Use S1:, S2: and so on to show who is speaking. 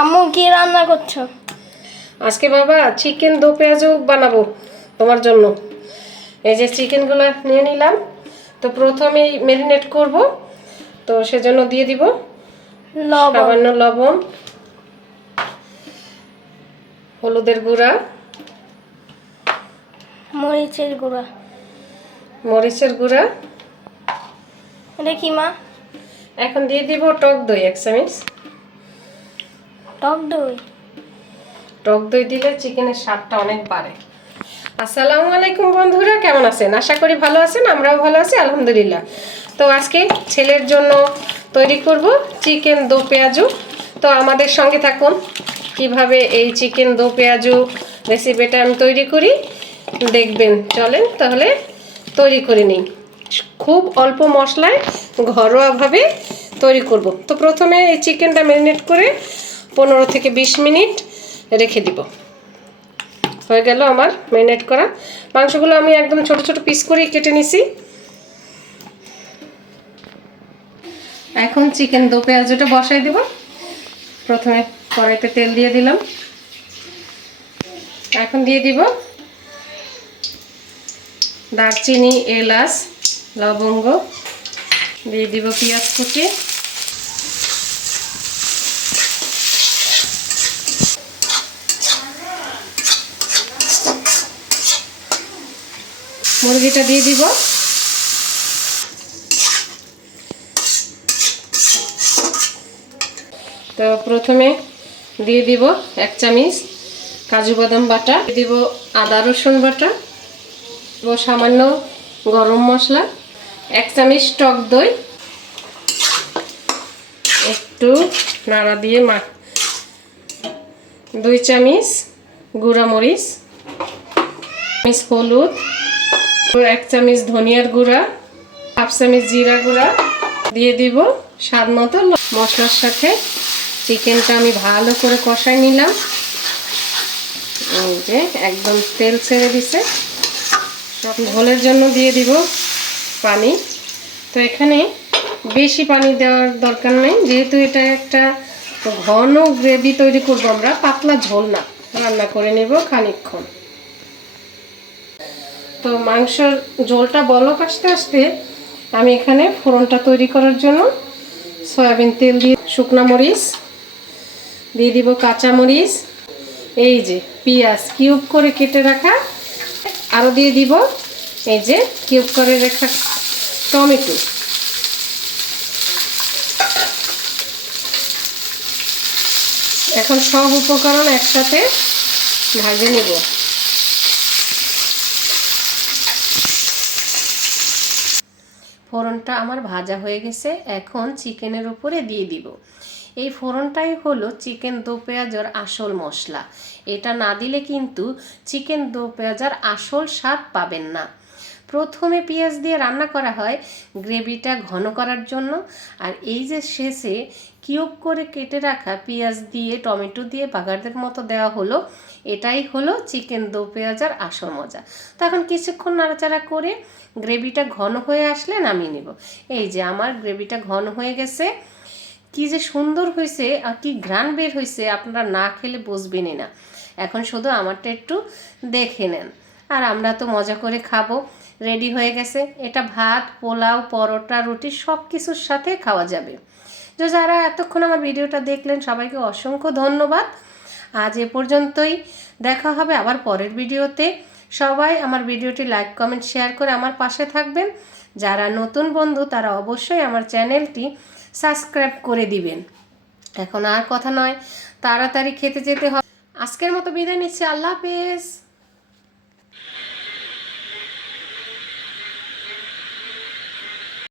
S1: আম্মু কি রান্না করছ?
S2: আজকে বাবা চিকেন দো পেঁয়াজও বানাবো তোমার জন্য। এই যে চিকেনগুলো নিয়ে নিলাম তো প্রথমেই ম্যারিনেট করব তো সেজন্য দিয়ে দিব সামান্য লবণ হলুদের গুঁড়া
S1: মরিচের গুঁড়া।
S2: মরিচের গুঁড়া।
S1: এটা কি মা?
S2: এখন দিয়ে দিব টক দই এক চামচ।
S1: টক দই?
S2: টক দই দিলে চিকেনের স্বাদটা অনেক বাড়ে। আসসালামু আলাইকুম বন্ধুরা, কেমন আছেন? আশা করি ভালো আছেন, আমরাও ভালো আছি, আলহামদুলিল্লাহ। তো আজকে ছেলের জন্য তৈরি করব চিকেন দো পেঁয়াজু। তো আমাদের সঙ্গে থাকুন, কীভাবে এই চিকেন দো পেঁয়াজু রেসিপিটা আমি তৈরি করি, দেখবেন। চলেন তাহলে তৈরি করে নিই। খুব অল্প মশলায় ঘরোয়াভাবে তৈরি করব। তো প্রথমে এই চিকেনটা ম্যারিনেট করে পনেরো থেকে বিশ মিনিট রেখে দিব। হয়ে গেল আমার ম্যারিনেট করা। মাংসগুলো আমি একদম ছোট ছোট পিস করেই কেটে নিছি। এখন চিকেন দো পেঁয়াজটা বসাই দিব। প্রথমে কড়াইতে তেল দিয়ে দিলাম। এখন দিয়ে দিব দারচিনি, এলাচ, লবঙ্গ। দিয়ে দিব পেঁয়াজ কুচি। মুরগিটা দিয়ে দিব। তো প্রথমে দিয়ে দিব এক চামচ কাজু বাদাম বাটা দিব আদা রসুন বাটা ও সামান্য গরম মশলা, এক চামচ টক দই, একটু নাড়া দিয়ে মা, দুই চামচ গুঁড়া মরিচ চামচ হলুদ এক চামচ ধনিয়ার গুঁড়া, হাফ চামচ জিরা গুঁড়া দিয়ে দিব স্বাদ মতো। মশলার সাথে চিকেনটা আমি ভালো করে কষাই নিলাম। যে একদম তেল ছেড়ে দিছে। সব ঝোলের জন্য দিয়ে দিব পানি। তো এখানে বেশি পানি দেওয়ার দরকার নেই। যেহেতু এটা একটা ঘন গ্রেভি তৈরি করব আমরা, পাতলা ঝোল না। রান্না করে নেব খানিকক্ষণ। তো মাংসর ঝোলটা বলক আসতে আসতে আমি এখানে ফোড়নটা তৈরি করার জন্য সয়াবিন তেল দিয়ে শুকনা মরিচ, দিয়ে দিব কাঁচা মরিচ, এই যে পেঁয়াজ কিউব করে কেটে রাখা আরও দিয়ে দিব এই যে কিউব করে রাখা টমেটো। এখন সব উপকরণ একসাথে ভাজে নেব। ফোড়নটা আমার ভাজা হয়ে গেছে, এখন চিকেনের উপরে দিয়ে দিব। এই ফোড়নটাই হলো চিকেন দো পেঁয়াজের আসল মশলা। এটা না দিলে কিন্তু চিকেন দো পেঁয়াজার আসল স্বাদ পাবেন না। প্রথমে পেঁয়াজ দিয়ে রান্না করা হয় গ্রেভিটা ঘন করার জন্য, আর এই যে শেষে কিউব করে কেটে রাখা পেঁয়াজ দিয়ে, টমেটো দিয়ে বাগারদের মতো দেওয়া হলো এটাই হলো চিকেন দো পেঁয়াজার আসল মজা। তো এখন কিছুক্ষণ নাড়াচাড়া করে গ্রেভিটা ঘন হয়ে আসলে নামিয়ে নেব। এই যে আমার গ্রেভিটা ঘন হয়ে গেছে, কি যে সুন্দর হয়েছে আর কি ঘ্রাণ বের হয়েছে, আপনারা না খেলে বুঝবেনই না। এখন শুধু আমারটা একটু দেখে নেন। আর আমরা তো মজা করে খাব। রেডি হয়ে গেছে। এটা ভাত, পোলাও, পরোটা, রুটি সব কিছুর সাথে খাওয়া যাবে। যারা এতক্ষণ আমার ভিডিওটা দেখলেন, সবাইকে অসংখ্য ধন্যবাদ। আজ এ পর্যন্তই। দেখা হবে আবার পরের ভিডিওতে। সবাই আমার ভিডিওটি লাইক কমেন্ট শেয়ার করে আমার পাশে থাকবেন। যারা নতুন বন্ধু, তারা অবশ্যই আমার চ্যানেলটি সাবস্ক্রাইব করে দিবেন। এখন আর কথা নয়। তাড়াতাড়ি খেতে যেতে হবে। আজকের মতো বিদায় নিচ্ছি। আল্লাহ হাফেজ।